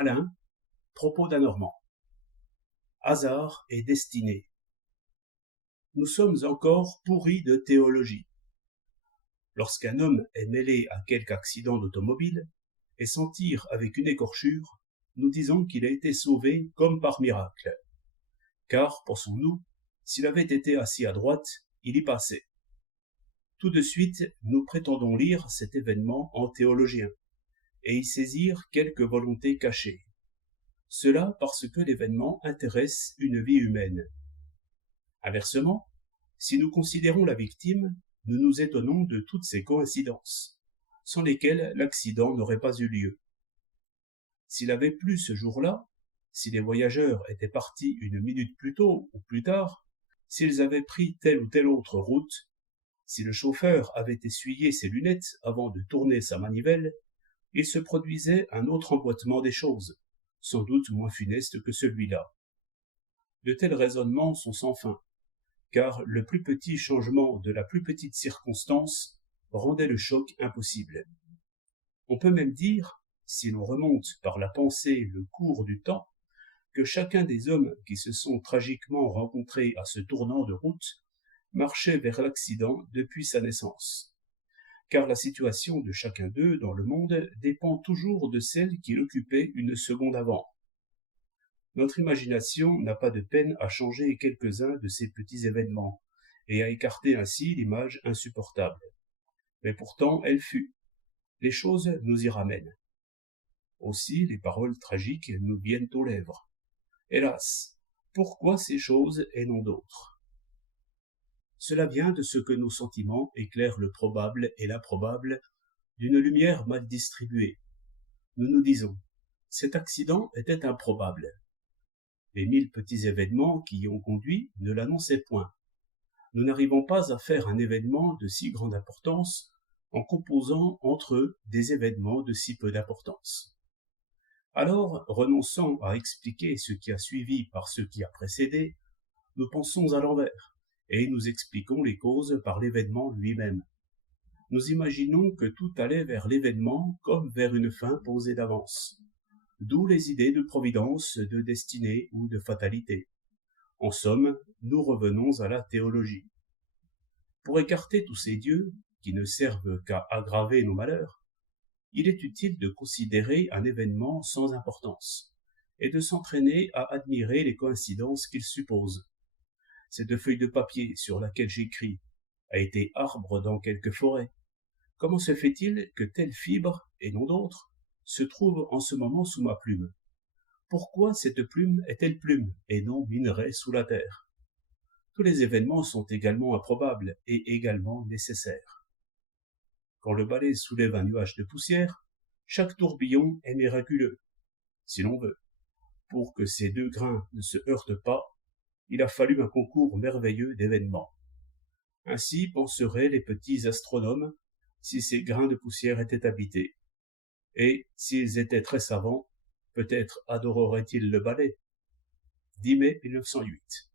Alain, propos d'un Normand. Hasard et destinée. Nous sommes encore pourris de théologie. Lorsqu'un homme est mêlé à quelque accident d'automobile et s'en tire avec une écorchure, nous disons qu'il a été sauvé comme par miracle. Car, pensons-nous, s'il avait été assis à droite, il y passait. Tout de suite, nous prétendons lire cet événement en théologien et y saisir quelque volonté cachée. Cela parce que l'événement intéresse une vie humaine. Inversement, si nous considérons la victime, nous nous étonnons de toutes ces coïncidences, sans lesquelles l'accident n'aurait pas eu lieu. S'il avait plu ce jour-là, si les voyageurs étaient partis une minute plus tôt ou plus tard, s'ils avaient pris telle ou telle autre route, si le chauffeur avait essuyé ses lunettes avant de tourner sa manivelle, il se produisait un autre emboîtement des choses, sans doute moins funeste que celui-là. De tels raisonnements sont sans fin, car le plus petit changement de la plus petite circonstance rendait le choc impossible. On peut même dire, si l'on remonte par la pensée le cours du temps, que chacun des hommes qui se sont tragiquement rencontrés à ce tournant de route marchait vers l'accident depuis sa naissance. Car la situation de chacun d'eux dans le monde dépend toujours de celle qui l'occupait une seconde avant. Notre imagination n'a pas de peine à changer quelques-uns de ces petits événements, et à écarter ainsi l'image insupportable. Mais pourtant, elle fut. Les choses nous y ramènent. Aussi, les paroles tragiques nous viennent aux lèvres. Hélas, pourquoi ces choses et non d'autres? Cela vient de ce que nos sentiments éclairent le probable et l'improbable d'une lumière mal distribuée. Nous nous disons, cet accident était improbable. Les 1000 petits événements qui y ont conduit ne l'annonçaient point. Nous n'arrivons pas à faire un événement de si grande importance en composant entre eux des événements de si peu d'importance. Alors, renonçant à expliquer ce qui a suivi par ce qui a précédé, nous pensons à l'envers, et nous expliquons les causes par l'événement lui-même. Nous imaginons que tout allait vers l'événement comme vers une fin posée d'avance. D'où les idées de providence, de destinée ou de fatalité. En somme, nous revenons à la théologie. Pour écarter tous ces dieux, qui ne servent qu'à aggraver nos malheurs, il est utile de considérer un événement sans importance, et de s'entraîner à admirer les coïncidences qu'il suppose. Cette feuille de papier sur laquelle j'écris a été arbre dans quelque forêt. Comment se fait-il que telle fibre, et non d'autre, se trouve en ce moment sous ma plume? Pourquoi cette plume est-elle plume, et non minerai sous la terre? Tous les événements sont également improbables et également nécessaires. Quand le balai soulève un nuage de poussière, chaque tourbillon est miraculeux, si l'on veut. Pour que ces deux grains ne se heurtent pas, il a fallu un concours merveilleux d'événements. Ainsi penseraient les petits astronomes si ces grains de poussière étaient habités. Et, s'ils étaient très savants, peut-être adoreraient-ils le balai. 10 mai 1908.